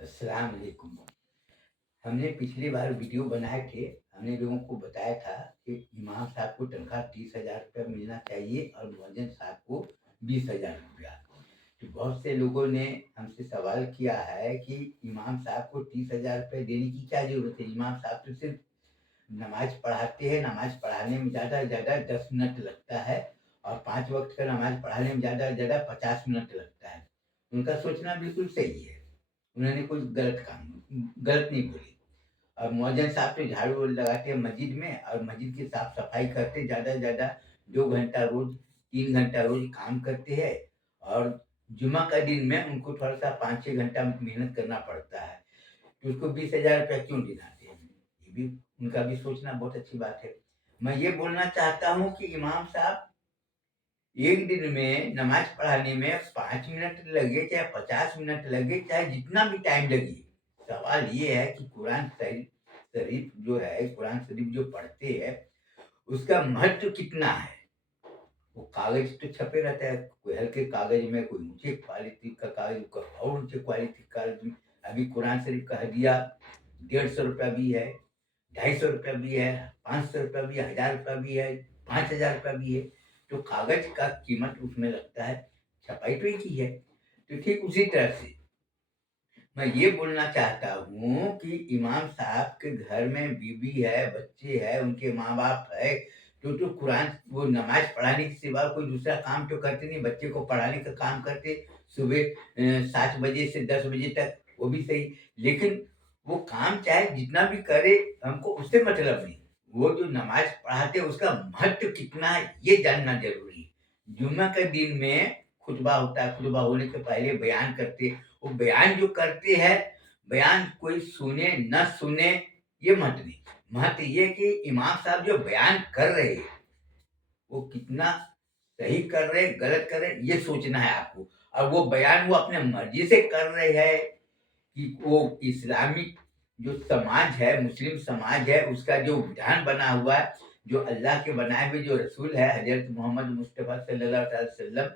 अस्सलाम वालेकुम। हमने पिछली बार वीडियो बनाए थे। हमने लोगों को बताया था कि इमाम साहब को तनख्वाह 30,000 रुपया मिलना चाहिए और मुअज्जिन साहब को 20,000 रुपया। तो बहुत से लोगों ने हमसे सवाल किया है कि इमाम साहब को 30,000 रुपये देने की क्या ज़रूरत है? इमाम साहब तो सिर्फ नमाज पढ़ाते हैं। नमाज पढ़ाने में ज़्यादा से ज़्यादा 10 मिनट लगता है और 5 वक्त का नमाज पढ़ाने में ज़्यादा से ज़्यादा 50 मिनट लगता है। उनका सोचना बिल्कुल सही है। उन्होंने कोई गलत नहीं बोली। और मुअज्जिन साहब तो झाड़ू लगाते हैं मस्जिद में और मस्जिद की साफ-सफाई करते, ज़्यादा से ज़्यादा 2 घंटा रोज़, 3 घंटा रोज़ काम करते हैं और जुम्मा का दिन में उनको थोड़ा-सा 5-6 घंटा मेहनत करना पड़ता है। तो उसको 20,000 रुपया क्यों दिलाते हैं? ये भी उनका भी सोचना बहुत अच्छी बात है। मैं ये बोलना चाहता हूँ कि इमाम साहब एक दिन में नमाज़ पढ़ाने में 5 मिनट लगे, चाहे 50 मिनट लगे, चाहे जितना भी टाइम लगे, सवाल ये है कि कुरान शरीफ जो है, कुरान शरीफ जो पढ़ते हैं, उसका महत्व कितना है? वो कागज़ तो छपे रहता है, कोई हल्के कागज़ में, कोई ऊँचे क्वालिटी का कागज़, कोई और ऊँचे क्वालिटी का कागज़ में। अभी कुरान शरीफ का हदिया ₹150 भी है, ₹250 भी है, ₹500 भी है, ₹1000 भी है, ₹5000 भी है। तो कागज़ का कीमत उसमें लगता है, छपाई तो एक ही है। तो ठीक उसी तरह से मैं ये बोलना चाहता हूँ कि इमाम साहब के घर में बीवी है, बच्चे हैं, उनके माँ-बाप है, तो कुरान वो नमाज़ पढ़ाने के सिवा कोई दूसरा काम तो करते नहीं, बच्चे को पढ़ाने का काम करते, सुबह 7 बजे से 10 बजे तक, वो भी सही। लेकिन वो काम चाहे जितना भी करे, हमको उससे मतलब नहीं। वो जो नमाज़ पढ़ाते हैं, उसका महत्व कितना है, ये जानना ज़रूरी है। जुम्मा के दिन में खुतबा होता है, खुतबा होने के पहले बयान करते, वो बयान जो करते हैं, बयान कोई सुने न सुने ये महत्व नहीं। महत्व ये कि इमाम साहब जो बयान कर रहे हैं, वो कितना सही कर रहे हैं, गलत कर रहे हैं, ये सोचना है आपको। और वो बयान वो अपने मर्ज़ी से कर रहे हैं कि वो इस्लामिक जो समाज है, मुस्लिम समाज है, उसका जो विधान बना हुआ है, जो अल्लाह के बनाए हुए जो रसूल है, हज़रत मोहम्मद मुस्तफ़ा सल्लल्लाहु अलैहि वसल्लम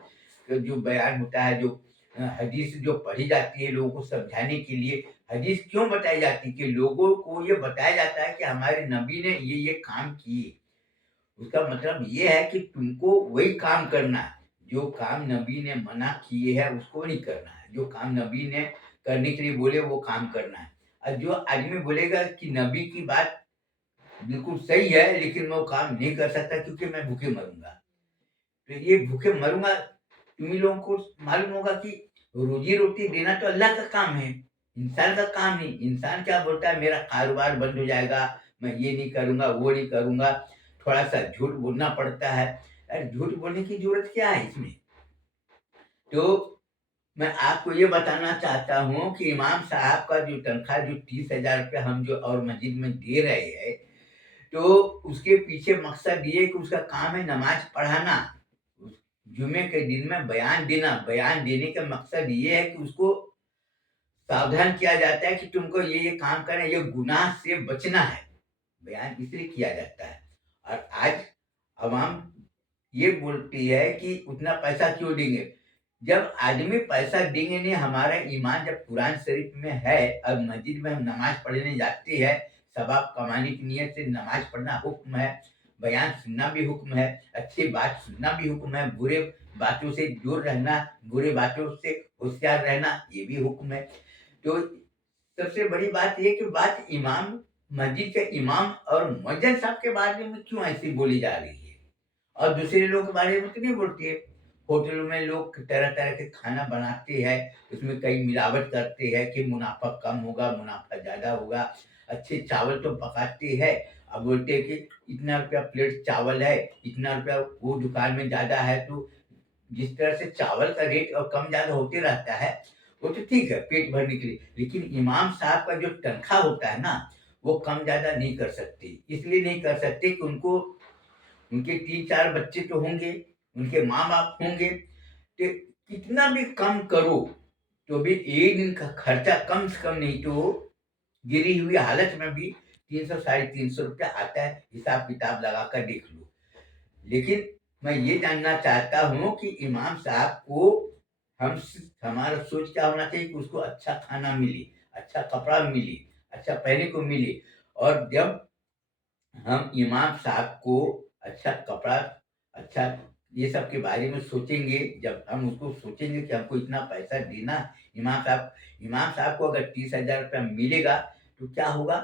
का जो बयान होता है, जो हदीस जो पढ़ी जाती है लोगों को समझाने के लिए, हदीस क्यों बताई जाती है कि लोगों को ये बताया जाता है कि हमारे नबी ने ये काम किए। उसका मतलब ये है कि तुमको वही काम करना है, जो काम नबी ने मना किए है उसको नहीं करना है, जो काम नबी ने करने के लिए बोले वो काम करना है। और जो आदमी बोलेगा कि नबी की बात बिल्कुल सही है लेकिन मैं वो काम नहीं कर सकता क्योंकि मैं भूखे मरूँगा। तो ये भूखे मरूँगा, तुम ही लोगों को मालूम होगा कि रोज़ी-रोटी देना तो अल्लाह का काम है, इंसान का काम नहीं। इंसान क्या बोलता है मेरा कारोबार बंद हो जाएगा, मैं ये नहीं करूँगा, वो नहीं करूँगा, थोड़ा-सा झूठ बोलना पड़ता है। अरे झूठ बोलने की ज़रूरत क्या है इसमें? तो मैं आपको ये बताना चाहता हूँ कि इमाम साहब का जो तनख्वाह जो 30,000 रुपया हम जो और मस्जिद में दे रहे हैं, तो उसके पीछे मकसद ये है कि उसका काम है नमाज़ पढ़ाना। उस जुमे के दिन में बयान देना, बयान देने का मकसद ये है कि उसको सावधान किया जाता है कि तुमको ये काम करना है, ये गुनाह से बचना है। बयान इसलिए किया जाता है। और आज अवाम ये बोलती है कि उतना पैसा क्यों देंगे? जब आदमी पैसा देंगे नहीं, हमारा ईमान जब कुरान शरीफ में है और मस्जिद में हम नमाज़ पढ़ने जाते हैं, सवाब कमाने की नीयत से नमाज़ पढ़ना हुक्म है, बयान सुनना भी हुक्म है, अच्छी बात सुनना भी हुक्म है, बुरे बातों से दूर रहना, बुरे बातों से होशियार रहना, ये भी हुक्म है। तो सबसे बड़ी बात ये कि बात इमाम मस्जिद के इमाम और मुअज्जिन साहब के बारे में क्यों ऐसी बोली जा रही है? और दूसरे लोग के बारे में तो नहीं बोलती है। होटलों में लोग तरह-तरह के खाना बनाते हैं, उसमें कई मिलावट करते हैं कि मुनाफ़ा कम होगा, मुनाफ़ा ज़्यादा होगा। अच्छे चावल तो पकाते हैं, अब बोलते हैं कि इतना रुपया प्लेट चावल है, इतना रुपया वो दुकान में ज़्यादा है, तो जिस तरह से चावल का रेट और कम-ज़्यादा होते रहता है, वो तो ठीक है पेट भरने के लिए। लेकिन इमाम साहब का जो तनख़्वाह होता है ना, वो कम-ज़्यादा नहीं कर सकते। इसलिए नहीं कर सकते कि उनको उनके 3-4 बच्चे तो होंगे, उनके माँ-बाप होंगे, तो कितना भी कम करो, तो भी एक दिन का खर्चा कम से कम नहीं तो गिरी हुई हालत में भी 300 साढ़े 300 रुपया आता है, हिसाब-किताब लगाकर देख लो। लेकिन मैं ये जानना चाहता हूँ कि इमाम साहब को हमारा सोच क्या होना चाहिए कि उसको अच्छा खाना मिले, अच्छा कपड़ा मिले, अच्छा पहनने को मिले। और जब हम इमाम साहब को अच्छा कपड़ा, अच्छा ये सब के बारे में सोचेंगे, जब हम उसको सोचेंगे कि हमको इतना पैसा देना इमाम साहब को अगर 30,000 रुपया मिलेगा तो क्या होगा?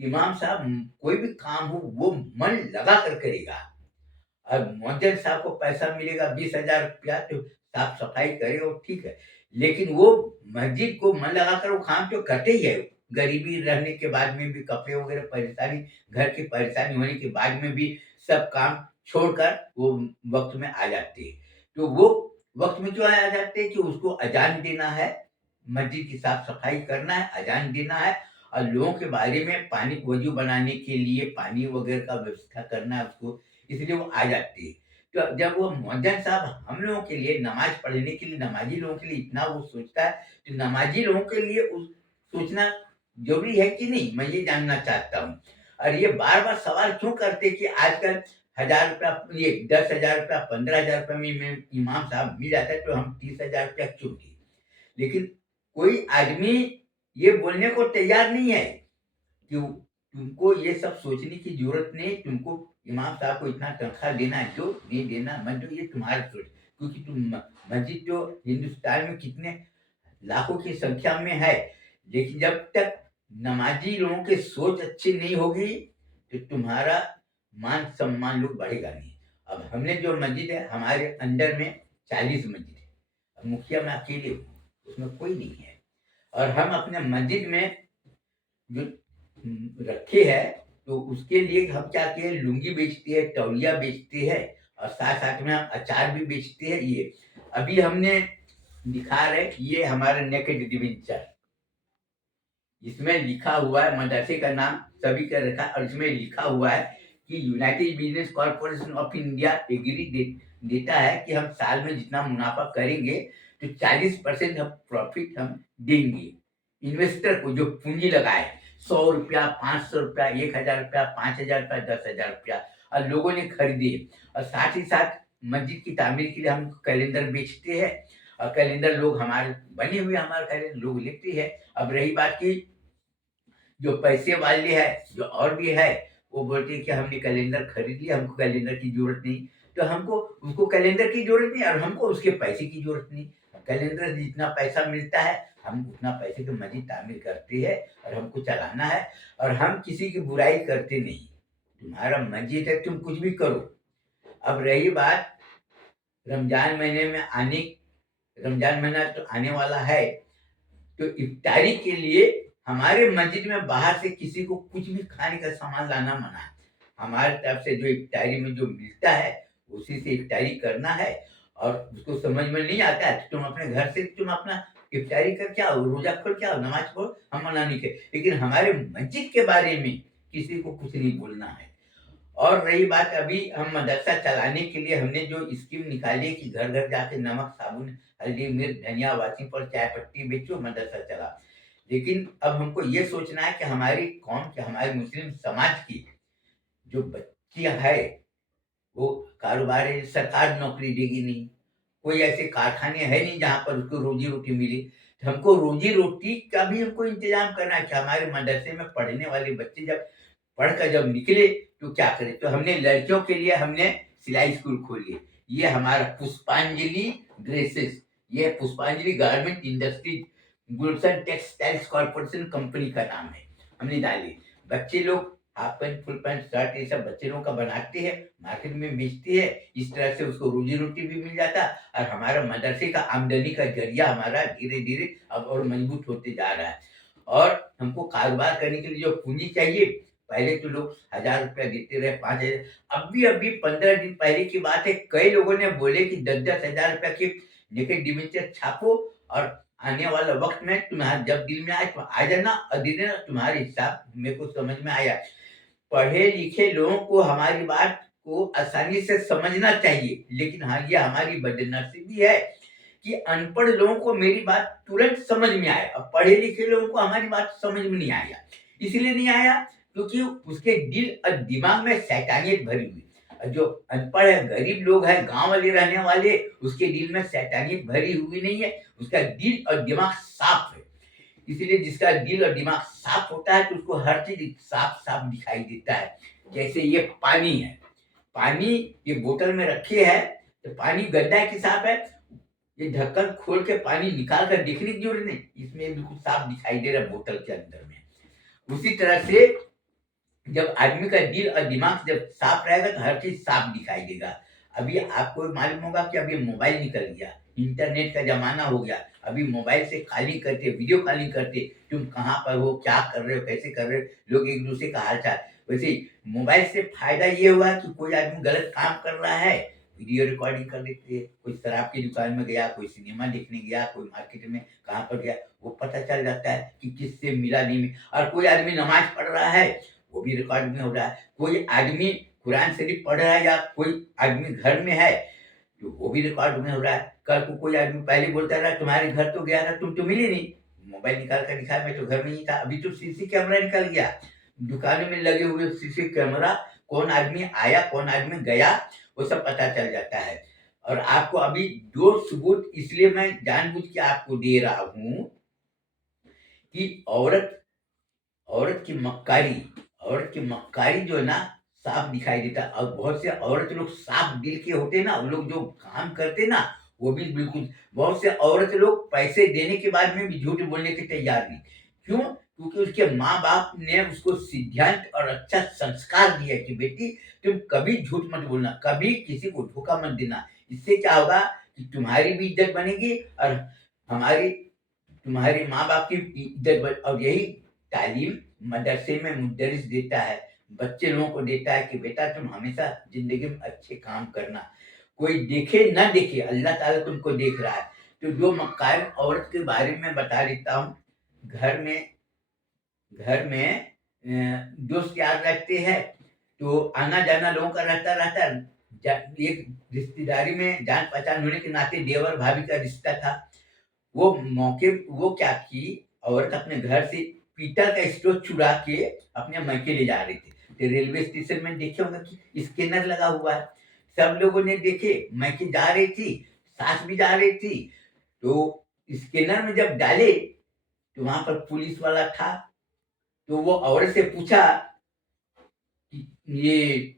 इमाम साहब कोई भी काम हो वो मन लगा कर करेगा। और मुअज्जिन साहब को पैसा मिलेगा 20,000 रुपया तो साफ सफाई करेगा, वो ठीक है। लेकिन वो मस्जिद को मन लगाकर वो काम तो करते ही है। गरीबी रहने के बाद में भी कपड़े वगैरह परेशानी, घर की परेशानी होने के बाद में भी सब काम छोड़कर वो वक्त में आ जाते हैं। तो वो वक्त में क्यों आ जाते हैं कि उसको अजान देना है, मस्जिद की साफ सफाई करना है, अजान देना है और लोगों के बारे में पानी वजू बनाने के लिए पानी वगैरह का व्यवस्था करना है उसको, इसलिए वो आ जाती है। तो जब वो मुअज्जिन साहब हम लोगों के लिए नमाज़ पढ़ने के लिए, नमाज़ी लोगों के लिए इतना वो सोचता है, तो नमाज़ी लोगों के लिए उस सोचना ज़रूरी है कि नहीं? मैं ये जानना चाहता हूँ। और ये बार-बार सवाल क्यों करते हैं कि आजकल ₹1000 ये ₹10,000 ₹15,000 में इमाम साहब मिल जाता है, तो हम ₹30,000 क्यों दें? लेकिन कोई आदमी ये बोलने को तैयार नहीं है कि तुमको ये सब सोचने की ज़रूरत नहीं, तुमको इमाम साहब को इतना तनख्वाह देना है, दो, नहीं देना मत दो, ये तुम्हारी सोच। क्योंकि तुम मस्जिद जो हिंदुस्तान में कितने लाखों की संख्या में है, लेकिन जब तक नमाज़ी लोगों की सोच अच्छी नहीं होगी, तो तुम्हारा मान-सम्मान लोग बढ़ेगा नहीं। अब हमने जो मस्जिद है, हमारे अंडर में 40 मस्जिद है। अब मुखिया मैं अकेले हूँ, उसमें कोई नहीं है। और हम अपने मस्जिद में जो रखे हैं, तो उसके लिए हम क्या किए, लुंगी बेचते हैं, तौलिया बेचते हैं और साथ-साथ में हम अचार भी बेचते हैं ये। अभी हमने दिखा रहे ये हमारा नेकेड डिवेंचर, इसमें लिखा हुआ है मदरसे का नाम सभी का रखा और इसमें लिखा हुआ है कि United Business Corporation of India agree देता है कि हम साल में जितना मुनाफा करेंगे तो 40% हम प्रॉफिट हम देंगे इन्वेस्टर को जो पूंजी लगाए, 100 रुपया, 500 रुपया, 1000 रुपया, 5000 रुपया, 10,000 रुपया और लोगों ने खरीदे। और साथ ही साथ मस्जिद की तामीर के लिए हम कैलेंडर बेचते हैं और कैलेंडर लोग हमारे बने हुए हमारे कैलेंडर लोग लेते हैं। अब रही बात की जो पैसे वाले है, जो और भी है, वो बोलते हैं कि हमने कैलेंडर खरीद लिया, हमको कैलेंडर की ज़रूरत नहीं। तो हमको उसको कैलेंडर की ज़रूरत नहीं और हमको उसके पैसे की ज़रूरत नहीं। कैलेंडर से जितना पैसा मिलता है, हम उतना पैसे की मस्जिद तामीर करते हैं और हमको चलाना है और हम किसी की बुराई करते नहीं। तुम्हारा मस्जिद है, तुम कुछ भी करो। अब रही बात रमज़ान महीने में आने रमज़ान महीना तो आने वाला है, तो इफ्तारी के लिए हमारे मस्जिद में बाहर से किसी को कुछ भी खाने का सामान लाना मना है। हमारी तरफ से जो इफ्तारी में जो मिलता है, उसी से इफ्तारी करना है और उसको समझ में नहीं आता है, तो तुम अपने घर से तुम अपना इफ्तारी करके आओ, रोज़ा खोल के आओ, नमाज़ पढ़ो, हम मना नहीं करें। लेकिन हमारे मस्जिद के बारे में किसी को कुछ नहीं बोलना है। और रही बात अभी हम मदरसा चलाने के लिए हमने जो स्कीम निकाली है कि घर-घर जाके नमक, साबुन, हल्दी, मिर्च, धनिया, वाचिपा और चाय पत्ती बेचो, मदरसा चला। लेकिन अब हमको ये सोचना है कि हमारी कौम की, हमारे मुस्लिम समाज की जो बच्चियाँ हैं, वो कारोबार है, सरकार नौकरी देगी नहीं। कोई ऐसे कारखाने हैं नहीं जहाँ पर उसको रोज़ी-रोटी मिले। तो हमको रोज़ी-रोटी का भी हमको इंतज़ाम करना है कि हमारे मदरसे में पढ़ने वाले बच्चे जब पढ़कर जब निकले तो क्या करें? तो हमने लड़कियों के लिए हमने सिलाई स्कूल खोली है। ये हमारा पुष्पांजलि ड्रेसेस, ये पुष्पांजलि गारमेंट इंडस्ट्रीज गुलशन टेक्सटाइल्स कॉर्पोरेशन कंपनी का नाम है, हमने डाली। बच्चे लोग half pant, full pant, shirt ये सब बच्चे लोगों का बनाते हैं, मार्केट में बेचते हैं। इस तरह से उसको रोज़ी-रोटी भी मिल जाता है और हमारा मदरसे का आमदनी का ज़रिया हमारा धीरे-धीरे अब और मजबूत होते जा रहा है। और हमको कारोबार करने के लिए जो पूँजी चाहिए, पहले तो लोग ₹1000 देते रहे, 5000। अभी-अभी 15 दिन पहले की बात है, कई लोगों ने बोले कि 10-10 हज़ार रुपया के लेके डिबेंचर छापो और आने वाला वक़्त में तुम्हारा जब दिल में आए तो आ जाना और दे देना, तुम्हारे हिसाब मेरे को समझ में आया। पढ़े-लिखे लोगों को हमारी बात को आसानी से समझना चाहिए, लेकिन हाँ, ये हमारी बदनसीबी है कि अनपढ़ लोगों को मेरी बात तुरंत समझ में आए और पढ़े-लिखे लोगों को हमारी बात समझ में नहीं आया। इसलिए नहीं आया क्योंकि उसके दिल और दिमाग में शैतानियत भरी हुई। और जो अनपढ़ है, गरीब लोग हैं, गाँव वाले रहने वाले, उसके दिल में शैतानियत भरी हुई नहीं है, उसका दिल और दिमाग साफ है। इसलिए जिसका दिल और दिमाग साफ होता है तो उसको हर चीज साफ साफ दिखाई देता है। जैसे ये पानी है, पानी ये बोतल में रखे है तो पानी गंदा है कि साफ है? ये ढक्कन खोल के पानी निकाल कर देखने की जरूरत नहीं, इसमें बिल्कुल साफ दिखाई दे रहा है बोतल के अंदर में। उसी तरह से जब आदमी का दिल और दिमाग जब साफ रहेगा तो हर चीज साफ दिखाई देगा। अभी आपको मालूम होगा कि अभी मोबाइल निकल गया, इंटरनेट का जमाना हो गया। अभी मोबाइल से कॉलिंग करते, वीडियो कॉलिंग करते, तुम कहाँ पर हो, क्या कर रहे हो, कैसे कर रहे हो, लोग एक दूसरे का हाल चाल। वैसे ही मोबाइल से फायदा ये हुआ कि कोई आदमी गलत काम कर रहा है, वीडियो रिकॉर्डिंग कर लेते हैं। कोई शराब की दुकान में गया, कोई सिनेमा देखने गया, कोई मार्केट में कहाँ पर गया, वो पता चल जाता है कि किससे मिला नहीं मिला। और कोई आदमी नमाज पढ़ रहा है, वो भी रिकॉर्ड में हो रहा है। कोई आदमी कुरान शरीफ पढ़ रहा है या कोई आदमी घर में है तो वो भी रिकॉर्ड में हो रहा है। कल को कोई आदमी पहले बोलता रहा तुम्हारे घर तो गया था, तुम तो मिली नहीं, मोबाइल निकाल कर दिखाया मैं तो घर में ही था। अभी तो सीसी कैमरा निकल गया, दुकानों में लगे हुए सीसी कैमरा, कौन आदमी आया कौन आदमी गया वो सब पता चल जाता है। और आपको अभी दो सबूत इसलिए मैं जानबूझ के आपको दे रहा हूं कि औरत की मक्कारी, औरत की मक्कारी जो है ना साफ दिखाई देता है। और बहुत से औरत लोग साफ दिल के होते हैं ना, वो लोग जो काम करते ना वो भी बिल्कुल। बहुत से औरत लोग पैसे देने के बाद में भी झूठ बोलने के तैयार नहीं। क्यों? क्योंकि उसके माँ बाप ने उसको सिद्धांत और अच्छा संस्कार दिया कि बेटी तुम कभी झूठ मत बोलना, कभी किसी को धोखा मत देना। इससे क्या होगा कि तुम्हारी भी इज्जत बनेगी और हमारी तुम्हारे माँ बाप की इज्जत और यही तालीम मदरसे में मुदरिस देता है, बच्चे लोगों को देता है कि बेटा तुम हमेशा जिंदगी में अच्छे काम करना। कोई देखे ना देखे, अल्लाह ताला तुमको देख रहा है। तो जो मक्कार औरत के बारे में बता देता हूँ, घर में दोस्त यार रहते हैं तो आना जाना लोगों का रहता है। एक रिश्तेदारी में जान पहचान होने के नाते देवर भाभी का रिश्ता था। वो क्या की, औरत अपने घर से पीतल का स्टोव चुरा के अपने मायके ले जा रही थी। तो रेलवे स्टेशन में देखे होंगे कि स्कैनर लगा हुआ है, सब लोगों ने देखे, मायके जा रही थी, सास भी जा रही थी। तो स्कैनर में जब डाले तो वहां पर पुलिस वाला था। तो वो औरत से पूछा कि ये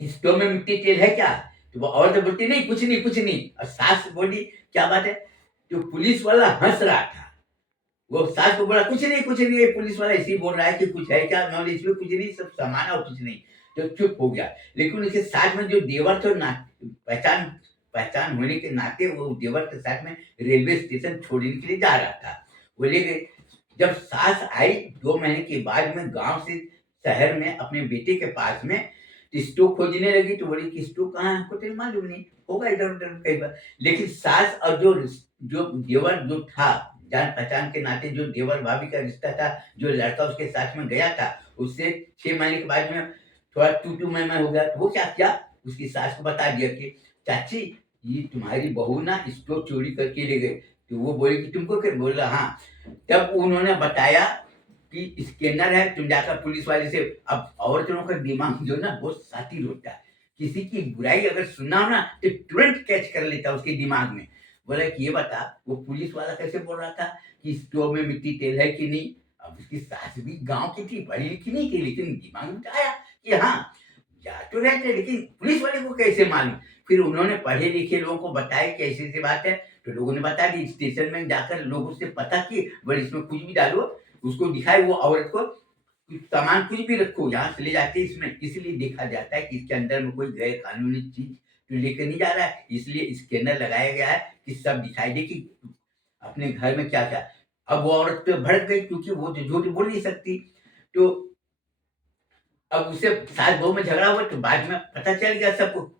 स्टोव में मिट्टी तेल है क्या? तो वो औरत बोलती नहीं कुछ नहीं कुछ नहीं। और सास बोली क्या बात है? जो पुलिस वाला हंस रहा था, वो सास को बोला कुछ नहीं कुछ नहीं, ये पुलिस वाला इसी बोल रहा है कि कुछ है क्या, नॉलेज इसमें कुछ नहीं, सब सामान और कुछ नहीं। तो चुप हो गया। लेकिन उसके साथ में जो देवर थे ना, पहचान पहचान होने के नाते वो देवर के साथ में रेलवे स्टेशन छोड़ने के लिए जा रहा था। वो ले गए। जब सास आई 2 महीने के बाद में गांव से शहर में अपने बेटे के पास में, तो स्टोव खोजने लगी तो बोली कि स्टोव कहाँ है, हमको तो मालूम नहीं, होगा इधर उधर कहीं पर। लेकिन सास और जो जो देवर जो था, जान पहचान के नाते जो देवर भाभी का रिश्ता था, जो लड़का उसके साथ में गया था, उससे 6 महीने के बाद में थोड़ा टू मैं हो गया। तो वो क्या किया, उसकी सास को बता दिया कि चाची ये तुम्हारी बहू ना स्टोव चोरी करके ले गई। तो वो बोली कि तुमको क्या? बोला हाँ। तब उन्होंने बताया कि स्कैनर है, तुम जाकर पुलिस वाले से। अब औरतों का दिमाग जो ना बहुत शातिर होता है, किसी की बुराई अगर सुना हो ना तो तुरंत कैच कर लेता है उसके दिमाग में। बोला कि ये बता वो पुलिस वाला कैसे बोल रहा था कि स्टोव में मिट्टी तेल है कि नहीं। अब उसकी सास भी गांव की थी, पढ़ी लिखी नहीं थी, लेकिन दिमाग में आया कि हाँ जा तो रहे थे, लेकिन पुलिस वाले को कैसे मालूम। फिर उन्होंने पढ़े लिखे लोगों को बताया कि ऐसी ऐसी बात है। तो लोगों ने बता दी, स्टेशन में जाकर लोगों से पता किए, बोले इसमें कुछ भी डालो, उसको दिखाए वो औरत को सामान कुछ भी रखो यहाँ से ले जाके इसमें। इसलिए देखा जाता है कि इसके अंदर में कोई गैर कानूनी चीज तो लेकर नहीं जा रहा है, इसलिए स्कैनर लगाया गया है कि सब दिखाई दे कि अपने घर में क्या क्या। अब वो औरत तो भड़क गई क्योंकि वो तो झूठ बोल नहीं सकती। तो अब उससे सास बहू में झगड़ा हुआ तो बाद में पता चल गया सबको।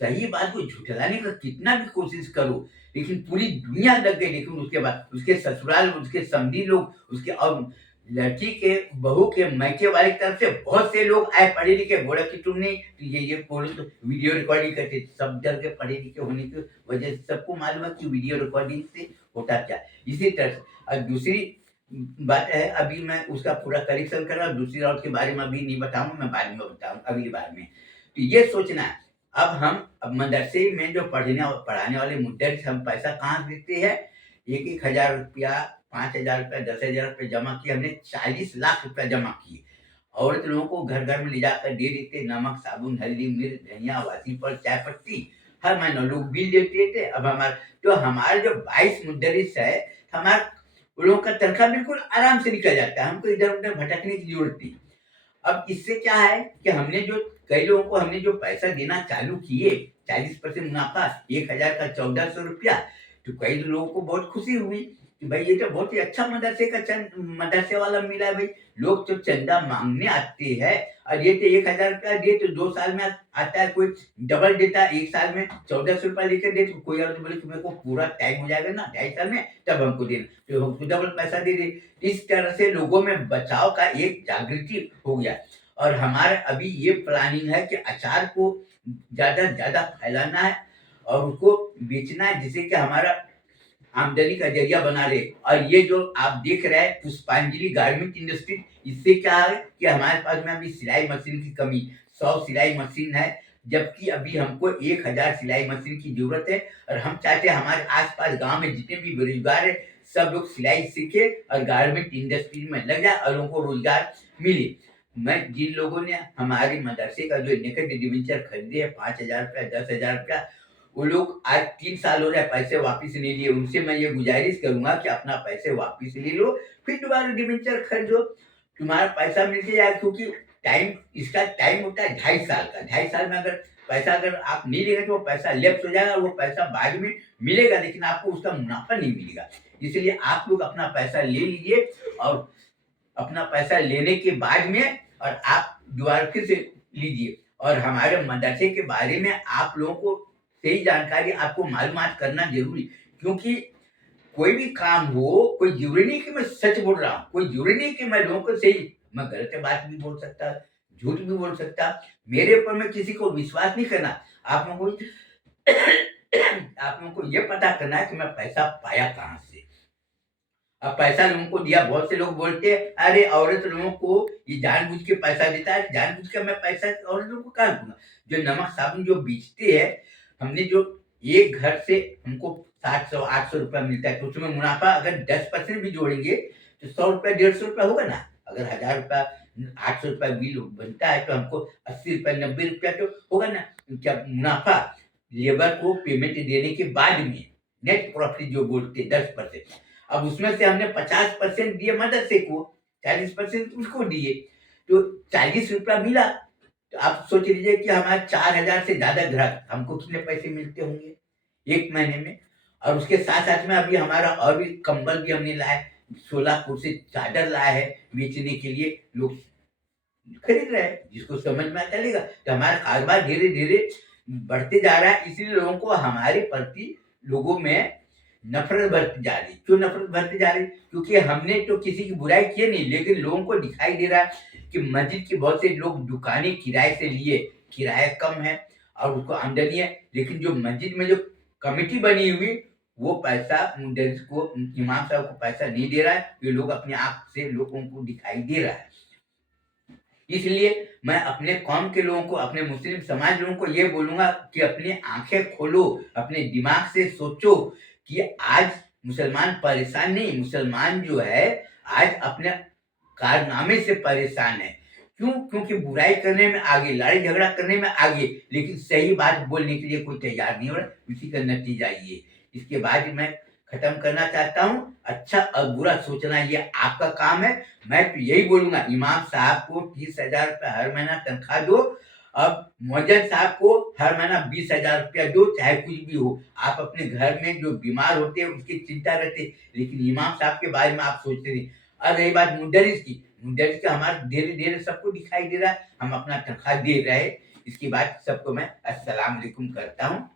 सही बात को झुठलाने का कितना भी कोशिश करो, लेकिन पूरी दुनिया लग गई। लेकिन उसके बाद उसके ससुराल, उसके समधी लोग, उसके और लड़की के बहू के मायके वाले की तरफ से बहुत से लोग आए पढ़े लिखे, बोला कि तुम नहीं ये बोलो तो वीडियो रिकॉर्डिंग करते। सब डर के पढ़े लिखे होने की वजह से सबको मालूम है कि वीडियो रिकॉर्डिंग से होता क्या। इसी तरह से और दूसरी बात है, अभी मैं उसका पूरा कलेक्शन कर रहा हूँ। दूसरी औरत के बारे में अभी नहीं बताऊंगा, मैं बाद में बताऊँ अगली बार में। तो ये सोचना है अब मदरसे में जो पढ़ाने वाले मुद्दे हम पैसा कहाँ से देते हैं, 1-1 हजार रुपया 5,000 रुपया 10,000 रुपये जमा किए, हमने 40 लाख रुपया जमा किए। औरत लोगों को घर घर में ले जाकर दे देते, नमक साबुन हल्दी मिर्च धनिया वासी पर चाय पत्ती, हर महीना लोग बिल देते थे। अब हमारे जो 22 मुदरिस है, हमारे उन लोगों का तनख्वाह बिल्कुल आराम से निकल जाता है, हमको इधर उधर भटकने की जरूरत नहीं। अब इससे क्या है कि हमने जो कई लोगों को हमने जो पैसा देना चालू किए, 40% मुनाफा, 1,000 का 1,400 रुपया, तो कई लोगों को बहुत खुशी हुई कि भाई ये तो बहुत ही अच्छा मदरसे वाला मिला भाई। लोग तो चंदा मांगने आते हैं और ये तो 1,000 रुपया दे तो 2 साल में आता है, कोई डबल देता है, 1 साल में 1,400 रुपया लेकर दे, तो कोई और तो बोले कि मेरे को पूरा टाइम हो जाएगा ना 2.5 साल में, तब हमको देना, तो हमको डबल पैसा दे दे। इस तरह से लोगों में बचाव का एक जागृति हो गया। और हमारा अभी ये प्लानिंग है कि अचार को ज़्यादा से ज़्यादा फैलाना है और उसको बेचना है, जिससे कि हमारा आमदनी का जरिया बना रहे। और ये जो आप देख रहे हैं पुष्पांजलि गारमेंट इंडस्ट्री, इससे क्या है कि हमारे पास में अभी सिलाई मशीन की कमी, 100 सिलाई मशीन है, जबकि अभी हमको 1,000 सिलाई मशीन की जरूरत है। और हम चाहते हैं हमारे आसपास गांव में जितने भी बेरोजगार है, सब लोग सिलाई सीखे और गारमेंट इंडस्ट्री में लग जाए और लोगों को रोजगार मिले। मैं जिन लोगों ने हमारे मदरसे का जो निकट डिवेंचर खरीदे है 5,000 रुपया 10,000 रुपया, वो लोग आज 3 साल हो रहे हैं पैसे वापिस नहीं लिए, उनसे मैं ये गुजारिश करूंगा कि अपना पैसे वापिस ले लो, फिर दोबारा डिवेंचर खरीदो, तुम्हारा पैसा मिल के जाएगा। क्योंकि इसका टाइम होता है 2.5 साल का, 2.5 साल में अगर आप नहीं लेंगे तो वो पैसा लैप्स हो जाएगा और वो पैसा बाद में मिलेगा, लेकिन आपको उसका मुनाफा नहीं मिलेगा। इसलिए आप लोग अपना पैसा ले लीजिए और अपना पैसा लेने के बाद में और आप दोबारा फिर से लीजिए। और हमारे मदरसे के बारे में आप लोगों को सही जानकारी, आपको मालूमात करना जरूरी, क्योंकि कोई भी काम हो, कोई जरूरी नहीं कि मैं सच बोल रहा हूँ, कोई जरूरी नहीं कि मैं लोगों को सही, मैं गलत बात भी बोल सकता, झूठ भी बोल सकता। मेरे ऊपर में किसी को विश्वास नहीं करना। आप लोगों को आप लोगों को ये पता करना है कि मैं पैसा पाया कहाँ से। अब पैसा लोगों को दिया, बहुत से लोग बोलते हैं अरे औरत लोगों को ये जानबूझ के पैसा देता है, जानबूझ के मैं पैसा औरत लोगों को कहाँ दूंगा। जो नमक साबुन जो बेचते हैं, हमने जो एक घर से हमको 700-800 रुपया मिलता है, तो उसमें मुनाफा अगर 10% भी जोड़ेंगे तो 100 रुपया 150 रुपया होगा ना। अगर 1,000 रुपया 800 रुपया बिल बनता है तो हमको 80 रुपया 90 रुपया तो होगा ना क्या मुनाफा, लेबर को पेमेंट देने के बाद में नेट प्रॉफिट जो बोलते 10%। अब उसमें से हमने 50% दिए मदरसे को, 40% उसको दिए, तो 40 रुपया मिला। तो आप सोच लीजिए कि हमारे 4,000 से ज्यादा ग्राहक, हमको कितने पैसे मिलते होंगे एक महीने में। और उसके साथ साथ में अभी हमारा और भी कंबल भी हमने लाए, 16 कुर्सी चादर लाए है बेचने के लिए, लोग खरीद रहे हैं, जिसको समझ में आता चलेगा। तो हमारा कारोबार धीरे धीरे बढ़ते जा रहा है, इसलिए लोगों को हमारे प्रति लोगों में नफरत बढ़ती जा रही। क्यों नफरत बढ़ती जा रही? क्योंकि हमने तो किसी की बुराई की नहीं, लेकिन लोगों को दिखाई दे रहा है कि मस्जिद के बहुत से लोग दुकानें किराए से लिए, किराया कम है और उसको आमदनी है, लेकिन जो मस्जिद में जो कमेटी बनी हुई वो पैसा मुदर्रिस को, इमाम साहब को पैसा नहीं दे रहा है, ये लोग अपने आप से लोगों को दिखाई दे रहा है। इसलिए मैं अपने कौम के लोगों को, अपने मुस्लिम समाज लोगों को ये बोलूंगा कि अपनी आंखें खोलो, अपने दिमाग से सोचो कि आज मुसलमान परेशान नहीं, मुसलमान जो है आज अपने कारनामे से परेशान है। क्यों? क्योंकि बुराई करने में आगे, लड़ाई झगड़ा करने में आगे, लेकिन सही बात बोलने के लिए कोई तैयार नहीं हो रहा। इसी का नतीजा ये। इसके बाद मैं खत्म करना चाहता हूँ, अच्छा और बुरा सोचना ये आपका काम है। मैं तो यही बोलूंगा, इमाम साहब को 30,000 रुपया हर महीना तनख्वाह दो, अब मुअज्जिन साहब को हर महीना 20,000 रुपया दो, चाहे कुछ भी हो। आप अपने घर में जो बीमार होते हैं उसकी चिंता रहते, लेकिन इमाम साहब के बारे में आप सोचते नहीं। और रही बात मुदर्रिस की, मुदर्रिस का हमारा धीरे धीरे सबको दिखाई दे रहा है, हम अपना तनख्वाह दे रहे हैं। इसके बाद सबको मैं अस्सलाम वालेकुम करता हूँ।